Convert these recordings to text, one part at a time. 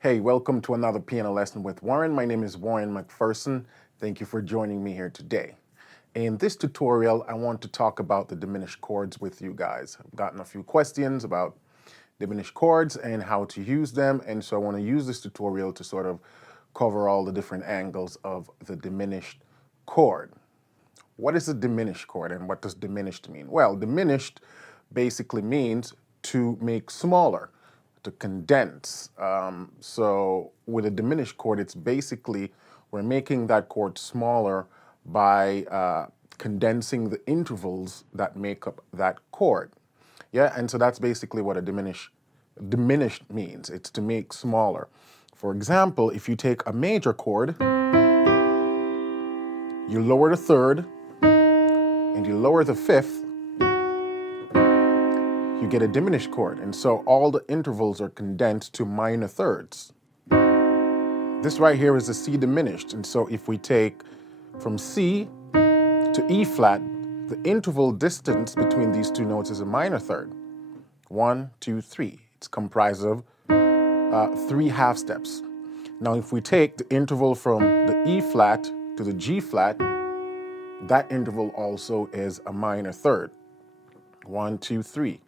Hey, welcome to another piano lesson with Warren. My name is Warren McPherson. Thank you for joining me here today. In this tutorial, I want to talk about the diminished chords with you guys. I've gotten a few questions about diminished chords and how to use them, and so I want to use this tutorial to sort of cover all the different angles of the diminished chord. What is a diminished chord and what does diminished mean? Well, diminished basically means to make smaller, to condense. So with a diminished chord, it's basically we're making that chord smaller by condensing the intervals that make up that chord. Yeah, and so that's basically what a diminished means. It's to make smaller. For example, if you take a major chord, you lower the third, and you lower the fifth, you get a diminished chord. And so all the intervals are condensed to minor thirds. This right here is a C diminished. And so if we take from C to E flat, the interval distance between these two notes is a minor third. 1, 2, 3. It's comprised of 3 half steps. Now if we take the interval from the E flat to the G flat, that interval also is a minor third. 1, 2, 3.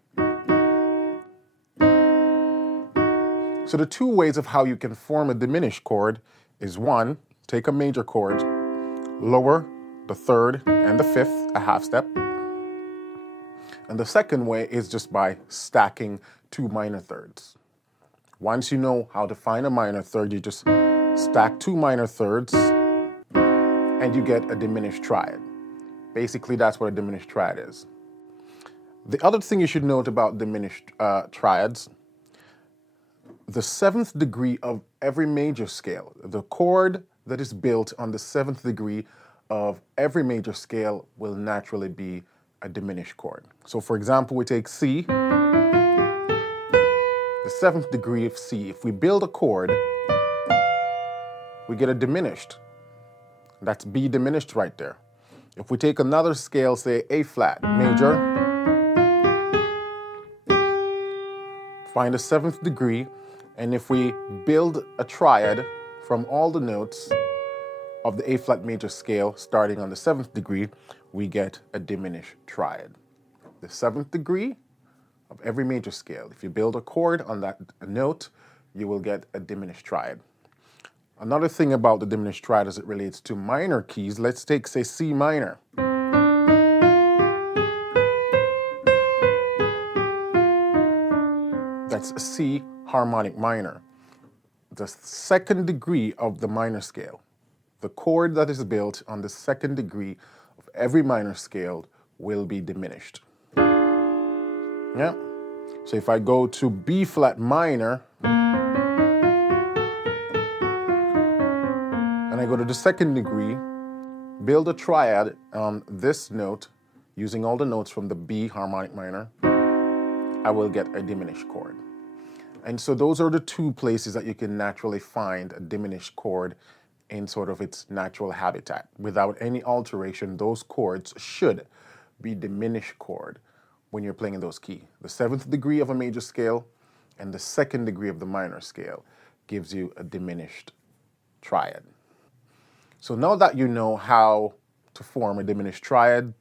So the two ways of how you can form a diminished chord is one, take a major chord, lower the third and the fifth a half step. And the second way is just by stacking 2 minor thirds. Once you know how to find a minor third, you just stack 2 minor thirds and you get a diminished triad. Basically, that's what a diminished triad is. The other thing you should note about diminished triads, the 7th degree of every major scale, the chord that is built on the 7th degree of every major scale will naturally be a diminished chord. So for example, we take C, the 7th degree of C. If we build a chord, we get a diminished. That's B diminished right there. If we take another scale, say A flat, major, find a 7th degree, and if we build a triad from all the notes of the A flat major scale starting on the 7th degree, we get a diminished triad. The 7th degree of every major scale. If you build a chord on that note, you will get a diminished triad. Another thing about the diminished triad as it relates to minor keys, let's take, say, C minor. That's C harmonic minor. The 2nd degree of the minor scale. The chord that is built on the 2nd degree of every minor scale will be diminished. Yeah. So if I go to B flat minor, and I go to the 2nd degree, build a triad on this note, using all the notes from the B harmonic minor, I will get a diminished chord. And so those are the two places that you can naturally find a diminished chord in sort of its natural habitat. Without any alteration, those chords should be diminished chord when you're playing in those keys. The 7th degree of a major scale and the 2nd degree of the minor scale gives you a diminished triad. So now that you know how to form a diminished triad,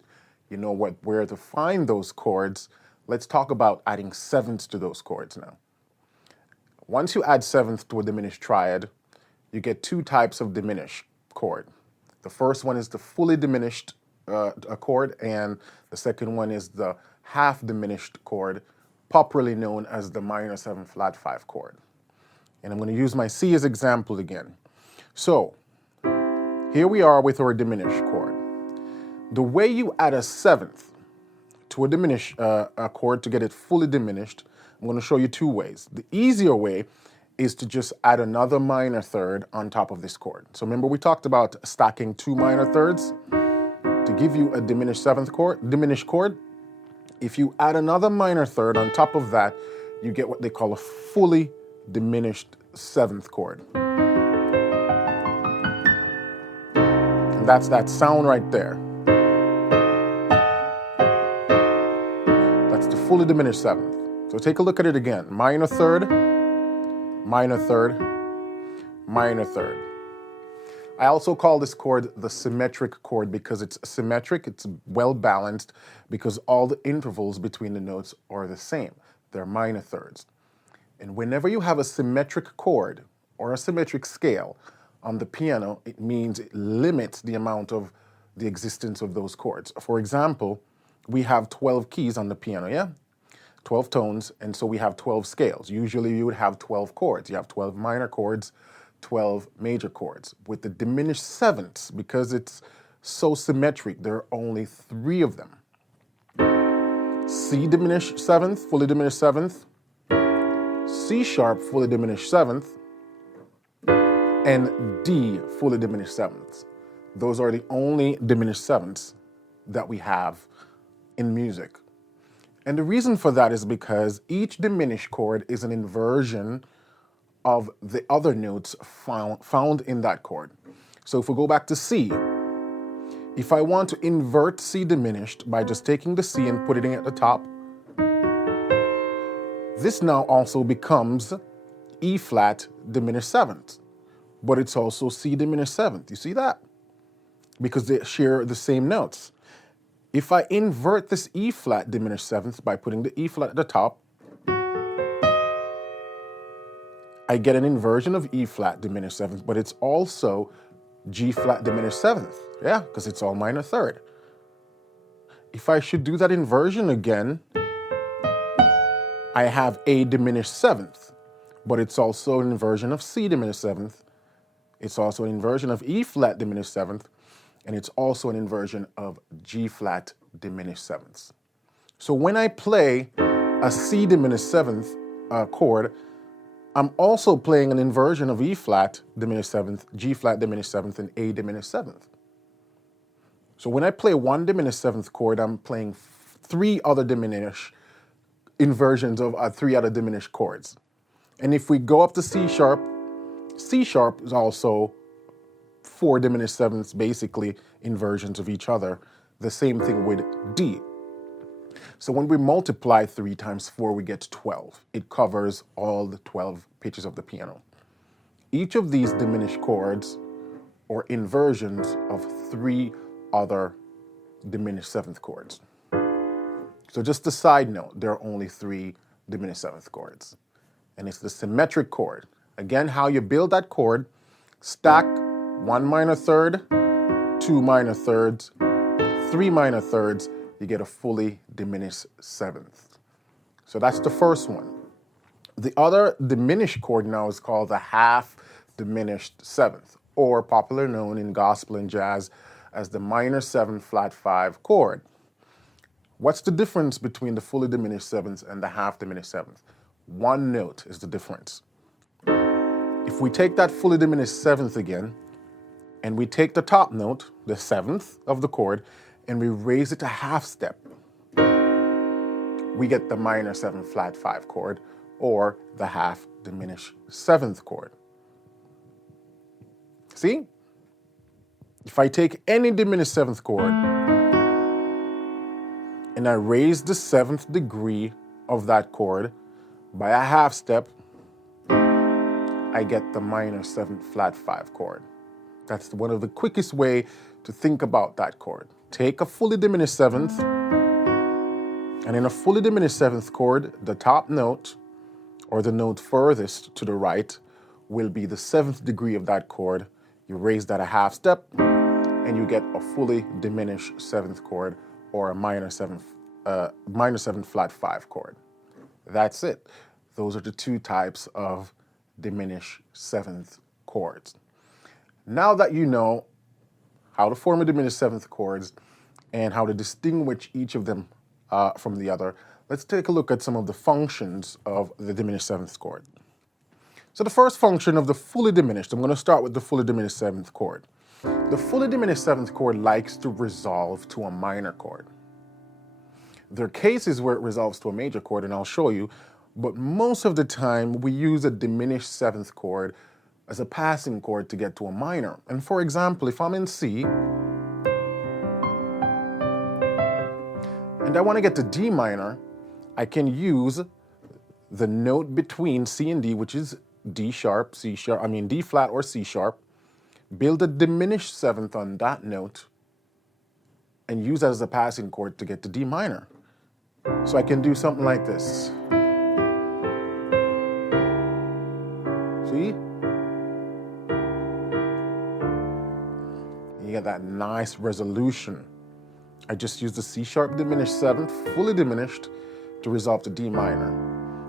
you know where to find those chords, let's talk about adding sevenths to those chords now. Once you add seventh to a diminished triad, you get 2 types of diminished chord. The first one is the fully diminished chord, and the second one is the half-diminished chord, popularly known as the minor 7 flat 5 chord. And I'm going to use my C as example again. So here we are with our diminished chord. The way you add a 7th to a diminished chord to get it fully diminished, I'm going to show you 2 ways. The easier way is to just add another minor third on top of this chord. So remember we talked about stacking 2 minor thirds to give you a diminished chord. If you add another minor third on top of that, you get what they call a fully diminished 7th chord. And that's that sound right there. That's the fully diminished 7th. So take a look at it again. Minor third, minor third. I also call this chord the symmetric chord because it's symmetric, it's well balanced, because all the intervals between the notes are the same. They're minor thirds. And whenever you have a symmetric chord or a symmetric scale on the piano, it means it limits the amount of the existence of those chords. For example, we have 12 keys on the piano, yeah? 12 tones, and so we have 12 scales. Usually you would have 12 chords. You have 12 minor chords, 12 major chords. With the diminished sevenths, because it's so symmetric, there are only 3 of them. C diminished seventh, fully diminished seventh, C sharp, fully diminished seventh, and D, fully diminished sevenths. Those are the only diminished sevenths that we have in music. And the reason for that is because each diminished chord is an inversion of the other notes found in that chord. So if we go back to C, if I want to invert C diminished by just taking the C and putting it at the top, this now also becomes E flat diminished seventh, but it's also C diminished seventh. You see that? Because they share the same notes. If I invert this E flat diminished seventh by putting the E flat at the top, I get an inversion of E flat diminished seventh, but it's also G flat diminished seventh. Yeah, because it's all minor third. If I should do that inversion again, I have A diminished seventh, but it's also an inversion of C diminished seventh. It's also an inversion of E flat diminished seventh, and it's also an inversion of G flat diminished sevenths. So when I play a C diminished seventh chord, I'm also playing an inversion of E flat diminished seventh, G flat diminished seventh, and A diminished seventh. So when I play one diminished seventh chord, I'm playing 3 other diminished inversions of 3 other diminished chords. And if we go up to C sharp is also 4 diminished sevenths, basically inversions of each other. The same thing with D. So when we multiply 3 times 4, we get 12. It covers all the 12 pitches of the piano. Each of these diminished chords are inversions of 3 other diminished seventh chords. So just a side note, there are only 3 diminished seventh chords. And it's the symmetric chord. Again, how you build that chord, stack 1 minor third, 2 minor thirds, 3 minor thirds, you get a fully diminished seventh. So that's the first one. The other diminished chord now is called the half-diminished seventh, or popularly known in gospel and jazz as the minor 7 flat 5 chord. What's the difference between the fully diminished seventh and the half-diminished seventh? 1 note is the difference. If we take that fully diminished seventh again, and we take the top note, the 7th of the chord, and we raise it a half step, we get the minor 7 flat 5 chord, or the half-diminished 7th chord. See? If I take any diminished 7th chord, and I raise the 7th degree of that chord by a half step, I get the minor 7 flat 5 chord. That's one of the quickest way to think about that chord. Take a fully diminished 7th, and in a fully diminished 7th chord, the top note, or the note furthest to the right, will be the 7th degree of that chord. You raise that a half step, and you get a fully diminished 7th chord, or a minor 7 flat 5 chord. That's it. Those are the 2 types of diminished 7th chords. Now that you know how to form a diminished 7th chords and how to distinguish each of them from the other, let's take a look at some of the functions of the diminished 7th chord. So the first function of the fully diminished, I'm going to start with the fully diminished 7th chord. The fully diminished 7th chord likes to resolve to a minor chord. There are cases where it resolves to a major chord, and I'll show you, but most of the time we use a diminished 7th chord as a passing chord to get to a minor. And for example, if I'm in C, and I want to get to D minor, I can use the note between C and D, which is D sharp, C sharp, D flat or C sharp, build a diminished seventh on that note, and use that as a passing chord to get to D minor. So I can do something like this. See? You get that nice resolution. I just used the C sharp diminished seventh, fully diminished, to resolve to D minor.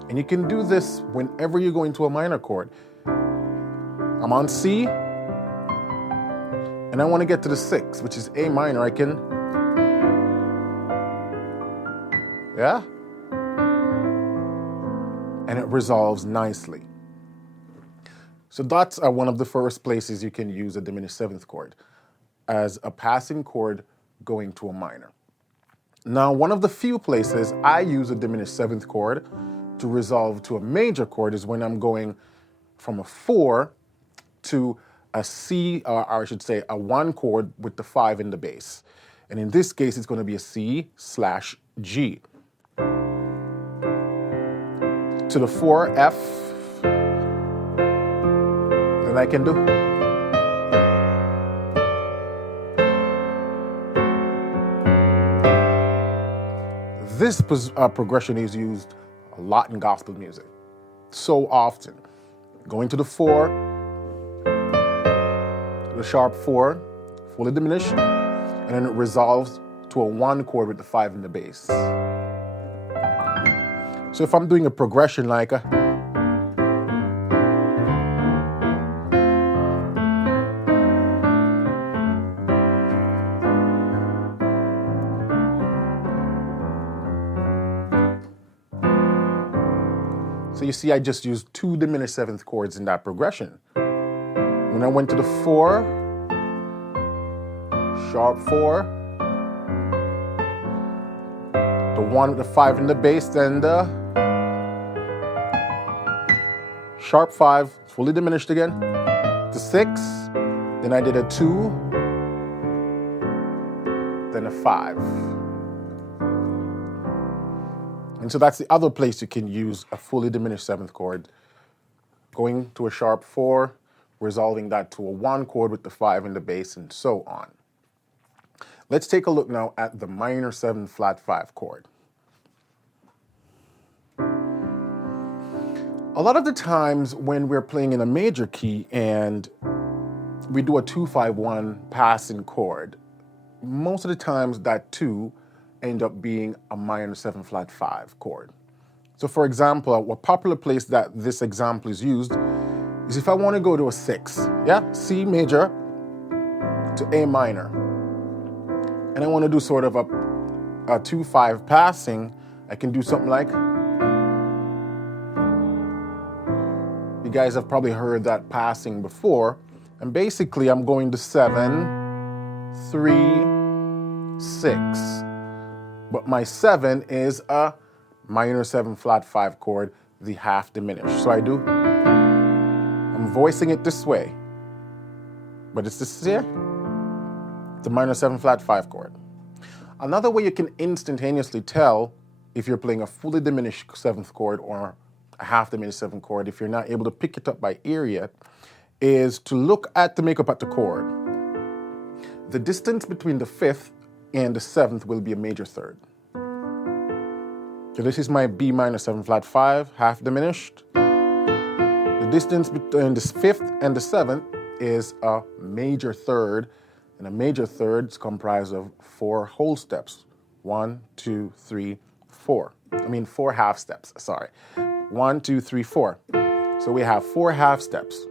And you can do this whenever you go into a minor chord. I'm on C, and I want to get to the 6, which is A minor. I can, yeah? And it resolves nicely. So that's one of the first places you can use a diminished seventh chord, as a passing chord going to a minor. Now, one of the few places I use a diminished seventh chord to resolve to a major chord is when I'm going from a 4 to a C, or I should say a 1 chord with the 5 in the bass. And in this case, it's going to be a C/G. To the 4, F, then I can do. This progression is used a lot in gospel music, so often. Going to the 4, the sharp 4, fully diminished, and then it resolves to a 1 chord with the 5 in the bass. So if I'm doing a progression like a, so you see I just used 2 diminished seventh chords in that progression. When I went to the 4, sharp 4, the 1 with the 5 in the bass, then the sharp 5, fully diminished again, to 6, then I did a 2, then a 5. And so that's the other place you can use a fully diminished seventh chord, going to a sharp 4, resolving that to a 1 chord with the 5 in the bass, and so on. Let's take a look now at the minor 7 flat 5 chord. A lot of the times when we're playing in a major key and we do a 2-5-1 passing chord, most of the times that 2 end up being a minor 7 flat 5 chord. So for example, a popular place that this example is used is if I want to go to a 6, yeah, C major to A minor, and I want to do sort of a 2-5 passing, I can do something like, you guys have probably heard that passing before, and basically I'm going to 7, 3, 6, but my 7 is a minor 7 flat 5 chord, the half diminished. So I'm voicing it this way, but it's this here, the minor 7 flat 5 chord. Another way you can instantaneously tell if you're playing a fully diminished 7th chord or a half diminished 7th chord, if you're not able to pick it up by ear yet, is to look at the makeup at the chord. The distance between the 5th and the 7th will be a major third. So this is my B minor 7 flat 5, half diminished. The distance between the 5th and the 7th is a major third, and a major third is comprised of 4 whole steps. 1, 2, 3, 4. 4 half steps, sorry. 1, 2, 3, 4. So we have 4 half steps.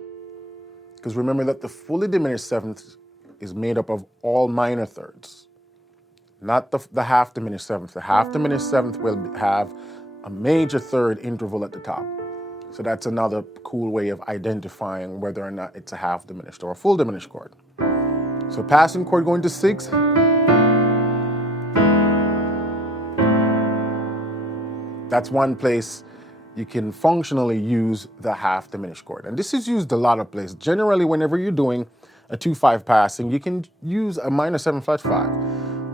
Because remember that the fully diminished 7th is made up of all minor thirds, not the half diminished 7th. The half diminished 7th will have a major third interval at the top. So that's another cool way of identifying whether or not it's a half diminished or a full diminished chord. So passing chord going to 6. That's one place you can functionally use the half diminished chord. And this is used a lot of places. Generally, whenever you're doing a 2-5 passing, you can use a minor 7 flat 5.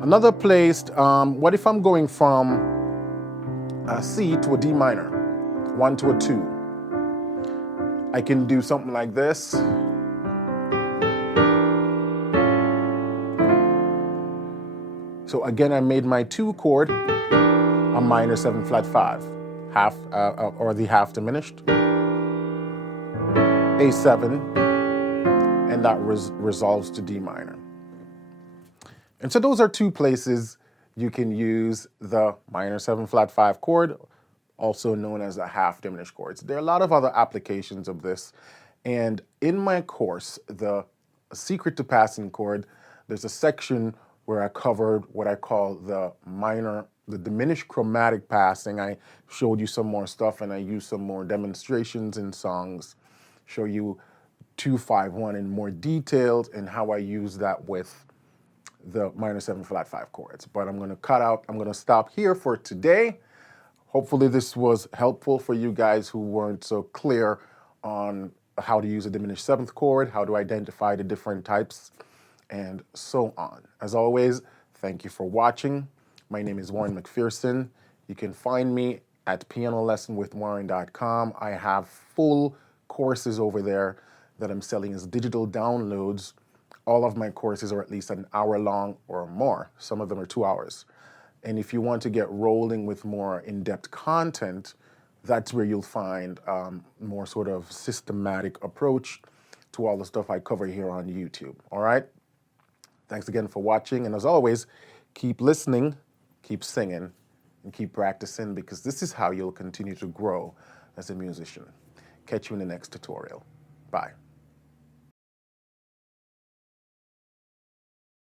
Another place, what if I'm going from a C to a D minor, 1 to a 2? I can do something like this. So again, I made my 2 chord a minor 7 flat 5, or the half diminished, A7, and that resolves to D minor. And so those are 2 places you can use the minor 7 flat 5 chord, also known as the half diminished chords. There are a lot of other applications of this, and in my course, the Secret to Passing Chord, there's a section where I covered what I call the diminished chromatic passing. I showed you some more stuff, and I used some more demonstrations in songs, show you 2-5-1 in more details, and how I use that with the minor 7 flat 5 chords. But I'm going to stop here for today. Hopefully this was helpful for you guys who weren't so clear on how to use a diminished 7th chord, how to identify the different types, and so on. As always, thank you for watching. My name is Warren McPherson. You can find me at pianolessonwithwarren.com. I have full courses over there that I'm selling as digital downloads. All of my courses are at least an hour long or more. Some of them are 2 hours. And if you want to get rolling with more in-depth content, that's where you'll find more sort of systematic approach to all the stuff I cover here on YouTube. All right? Thanks again for watching. And as always, keep listening, keep singing, and keep practicing, because this is how you'll continue to grow as a musician. Catch you in the next tutorial. Bye.